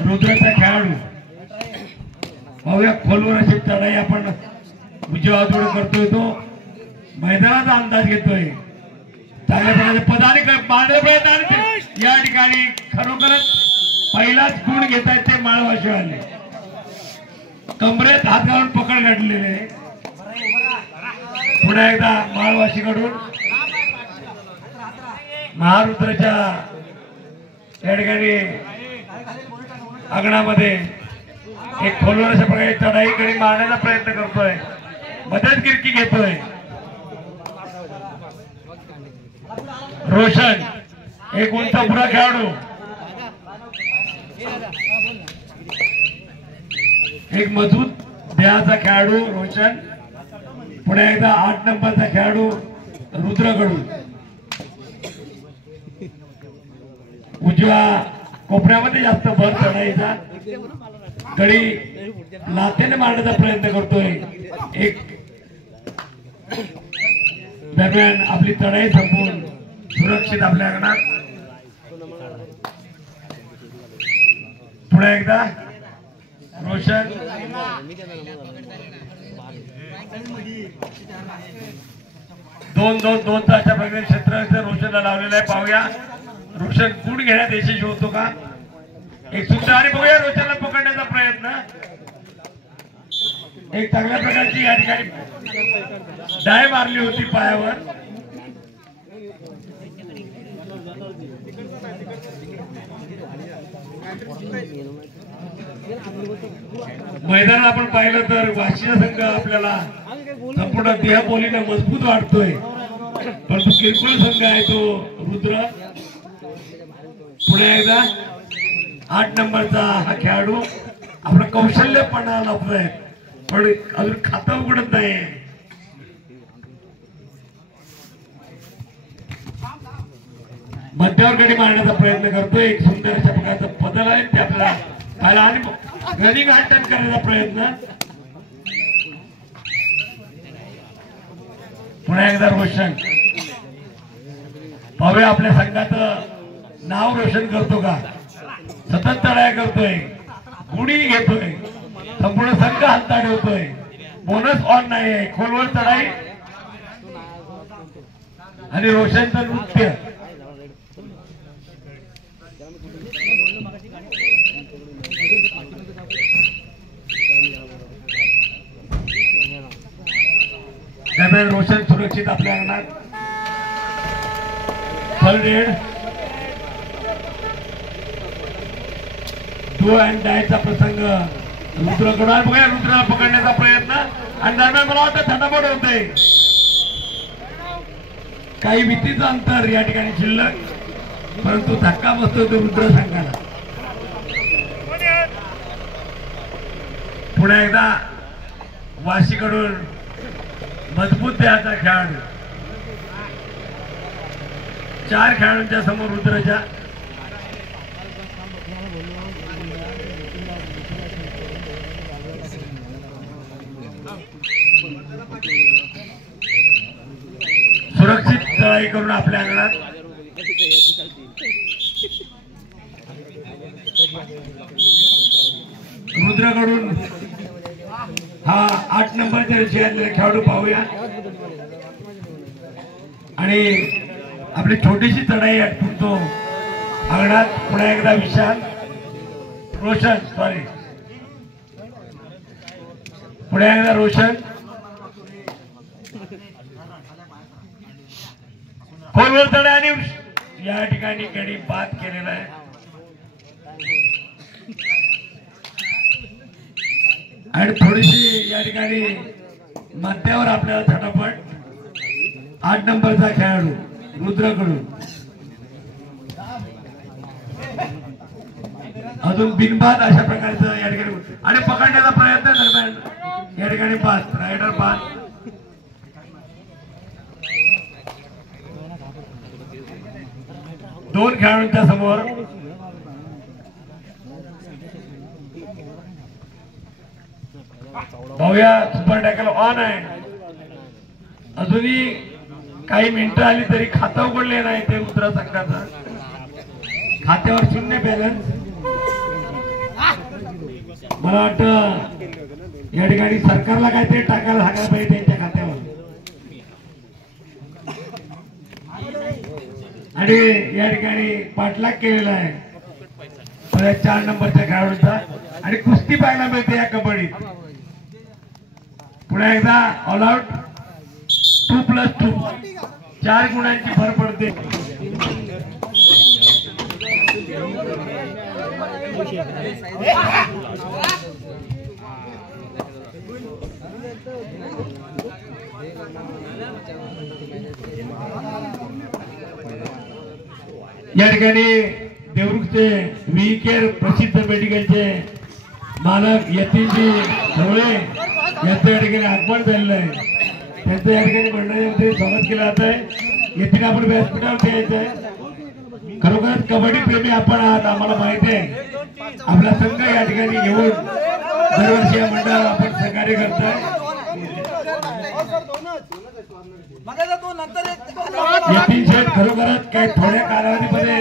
रुद्राचा खेळाडू पाहूया खोलवर अशी चढाई आपण उजव्या बाजूला करतोय तो मैदानाचा अंदाज घेतोय चांगल्या प्रकारे पदाने मारण्याचा प्रयत्न या ठिकाणी खरोखरच पहिलाच गुण घेत आहेत ते माळवाशीवाले कमरेत हात घालून पकड काढलेले पुन्हा एकदा माळवाशीकडून महारुद्राच्या या ठिकाणी अंगणामध्ये एक खोलवर अशा प्रकारे चढाईकडे मारण्याचा प्रयत्न करतोय मदत गिरकी घेतोय रोशन एक उंच पुढा खेळाडू एक मजबूत देहाचा खेळाडू रोशन पुन्हा एकदा 8 नंबरचा खेळाडू रुद्रकडून उजव्या कोपऱ्यामध्ये जास्त भर चढायचा गडी लाथेने मारण्याचा प्रयत्न करतोय एक दरम्यान आपली चढाई संपवून सुरक्षित आपल्या अंगणात पुन्हा एकदा रोशन दोनचा अशा प्रकारे क्षेत्र रोशनला लावलेलं आहे पाहूया रोशन गुण घेण्यात यशस्वी होतो का एक सुद्धा आणि बघूया रोशनला पकडण्याचा प्रयत्न एक चांगल्या प्रकारची या ठिकाणी डाय मारली होती पायावर मैदान आपण पाहिलं तर वाशिया संघ आपल्याला संपूर्ण देहबोलीने मजबूत वाटतोय परंतु किरकोळ संघ आहे तो रुद्र पुन्हा एकदा 8 नंबरचा हा खेळाडू आपलं कौशल्यपणा लपतोय पण अजून खातं उघडत नाही मध्यावर गडी मारण्याचा प्रयत्न करतोय एक सुंदर अशा प्रकारचं बदल आहे ते आपल्याला पाहिला आणि गडी घाटन करण्याचा प्रयत्न पुन्हा एकदा रोशन पाहूया आपल्या संघाचं नाव रोशन करतो का सतत चढाया करतोय गुणी घेतोय संपूर्ण संघ हात ठेवतोय बोनस ऑन नाहीये खोलवर चढाई आणि रोशनचं नृत्य दरम्यान रोशन सुरक्षित आपल्या अंगणात थर्ड एड डू अँड डायचा प्रसंग रुद्रकडून बघा रुद्राला पकडण्याचा प्रयत्न आणि दरम्यान मला वाटतं थटापट होते काही भीतीचं अंतर या ठिकाणी शिल्लक परंतु धक्का बसतोय तो रुद्र संघाला पुन्हा एकदा वाशीकडून मजबूत देहाचा खेळाडू 4 खेळाडूंच्या समोर रुद्राच्या सुरक्षित चढाई करून आपल्या अंगणात रुद्रकडून हा 8 नंबरच्या खेळाडू पाहूया आणि आपली छोटीशी चढाई आटपून तो अंगणात पुन्हा एकदा विशाल रोशन पुन्हा एकदा रोशन खोलवर चढाई आणि या ठिकाणी गडी बाद केलेला आहे आणि थोडीशी या ठिकाणी मध्यावर आपल्याला झटापट 8 नंबरचा खेळाडू रुद्रकडून अजून बिनबाद अशा प्रकारचं या ठिकाणी आणि पकडण्याचा प्रयत्न दरम्यान या ठिकाणी बाद रायडर बाद दोन खेळाडूंच्या समोर पाहूया सुपर टॅकल ऑन आहे अजूनही काही मिनिटं आली तरी खातं उघडले नाही ते रुद्र संघाचं खात्यावर 0 बॅलन्स मला वाटतं या ठिकाणी सरकारला काहीतरी टाकायला सांगायला पाहिजे त्यांच्या खात्यावर. आणि या ठिकाणी पाठलाग केलेला आहे 4 नंबरच्या खेळाडूचा. आणि कुस्ती पाहायला मिळते या कबड्डीत. पुन्हा एकदा ऑल आउट 2+2 4 गुणांची भर पडते. या ठिकाणी देवरुखचे व्हीकेअर प्रसिद्ध मेडिकलचे मालक यतीनजी ढवळे यांचं या ठिकाणी आगमन झालेलं आहे. त्यांचं या ठिकाणी मंडळामध्ये स्वागत केलं जात आहे. यतीन आपण व्यासपीठावर यायचं आहे. खरोखरच कबड्डी प्रेमी आपण आहात आम्हाला माहिती आहे. आपला संघ या ठिकाणी घेऊन दरवर्षी या मंडळाला आपण सहकार्य करतोय. यतीन शेठ खरोखरच काही थोड्या कालावधीमध्ये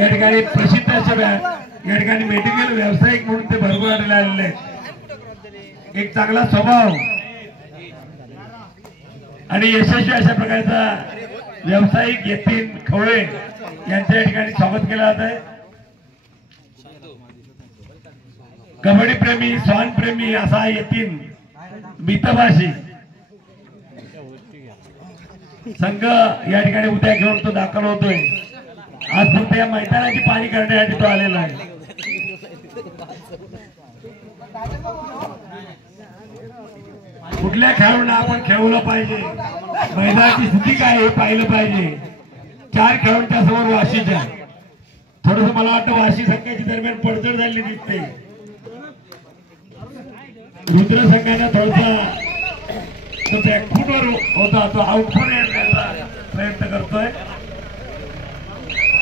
या ठिकाणी प्रसिद्ध असे या ठिकाणी मेडिकल व्यावसायिक म्हणून ते भरभराटीला आलेले आहेत. एक चांगला स्वभाव आणि यशस्वी अशा प्रकारचा व्यावसायिक यतीन खवळे यांच्या या ठिकाणी स्वागत केलं जात आहे. कबड्डी प्रेमी स्वान प्रेमी असा यतीन मितभाषी संघ या ठिकाणी उद्या घेऊन तो दाखल होतोय. आज फक्त या मैदानाची पाणी करण्यासाठी तो आलेला आहे. कुठल्या खेळाडूंना आपण खेळवलं पाहिजे, मैदानाची स्थिती काय हे पाहिलं पाहिजे. 4 खेळाडूंच्या समोर वाशीच्या थोडस मला वाटतं वाशी संघाची दरम्यान पडझड झाली दिसते. रुद्र संघाने थोडासा तो बॅकफूटवर होता, तो आउटफूट येण्याचा प्रयत्न करतोय.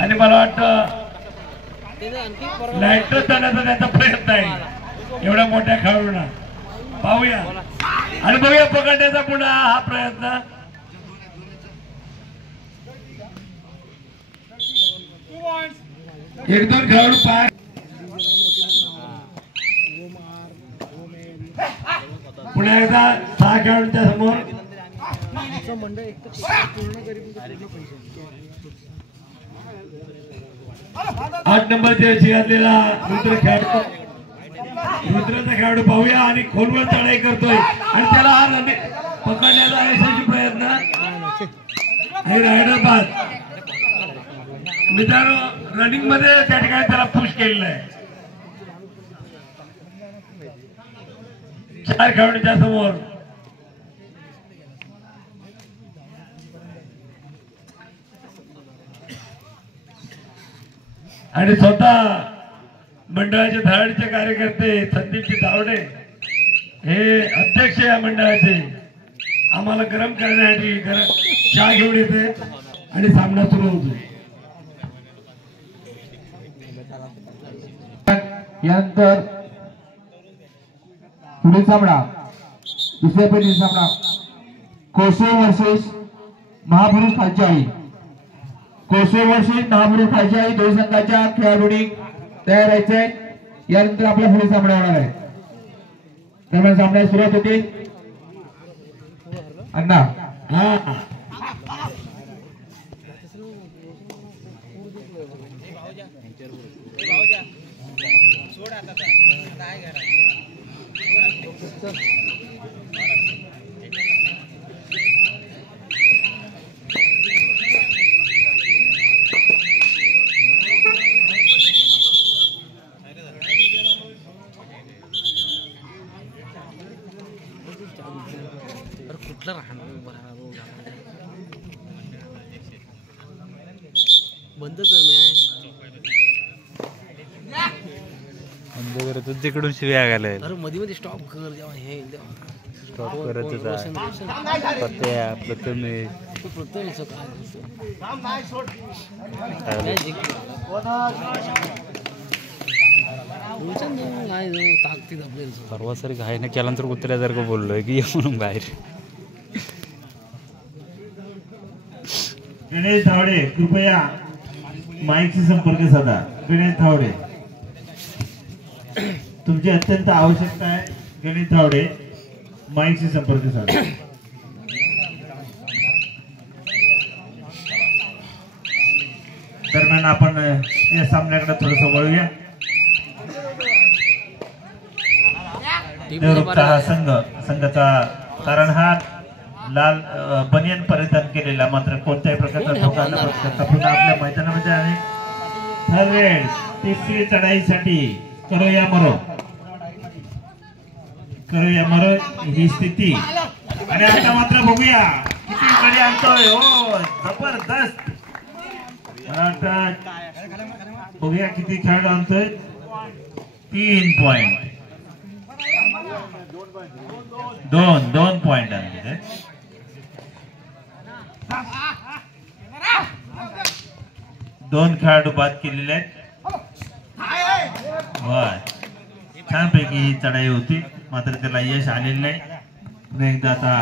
आणि मला वाटतं लाईटच जाण्याचा त्याचा प्रयत्न आहे एवढ्या मोठ्या खेळाडूंना. पाहूया आणि बघूया पकडण्याचा पुन्हा हा प्रयत्न. एक दोन खेळाडू पाय पुन्हा एकदा 6 खेळाडूंच्या समोर 8 नंबरच्या वेशी घातलेला रुद्र खेळाडू, रुद्राचा खेळाडू पाहूया. आणि खोलवर चढाई करतोय आणि त्याला हा पकडण्याचा यशस्वी प्रयत्न आणि रायडर बाद. मित्रांनो रनिंग मध्ये त्या ठिकाणी त्याला पुश केलेलं आहे. 4 खेळाडूंच्या समोर आणि स्वतः मंडळाचे धडाडीचे कार्यकर्ते संदीपजी तावडे हे अध्यक्ष या मंडळाचे आम्हाला गरम करण्यासाठी चहा घेऊन येते आणि सामना सुरू होतो. यानंतर पुढील सामना दुसऱ्या फेरीचा सामना कोसो वर्सेस महापुरुष खालचाई. कोसो वर्सेस महापुरुष खालचाई दोन संघाच्या खेळाडूंनी तयार व्हायचंय. यानंतर आपला पुढील सामना होणार आहे. दरम्यान सामन्याला सुरुवात होते. अण्णा बंद कर मॅच बंद कर तू तिकडून शिव्या घालाय. अरे मध्ये मध्ये स्टॉप कर जेव्हा हे स्टॉप करतच आहे. पत्ते आपलं तुम्ही परवा सर घाय ना केल्यानंतर कुत्र्यासारखं बोललोय की म्हणून बाहेर. गणेश धावडे कृपया माईकशी संपर्क साधा. गणेश धावडे तुमची अत्यंत आवश्यकता आहे. गणित धावडे माईकशी संपर्क साधा. दरम्यान आपण या सामन्याकडे थोडस वळूया. देवरुखचा हा संघाचा तारणहार लाल बनियन परिधान केलेला, मात्र कोणत्याही प्रकारचा धोका न पत्करता पुन्हा आपल्या मैदानामध्ये आणि ठरवेल तिसरी चढाईसाठी करूया मरो ही स्थिती. आणि आता मात्र बघूया किती गडी आणतोय. हो जबरदस्त. मला वाटतं बघूया किती खेळाडू आणतोय. 3 पॉइंट, 2 पॉइंट आणले. दोन खेळाडू बाद केलेले आहेत. छानपैकी ही चढाई होती, मात्र त्याला यश आलेलं नाही. एकदा आता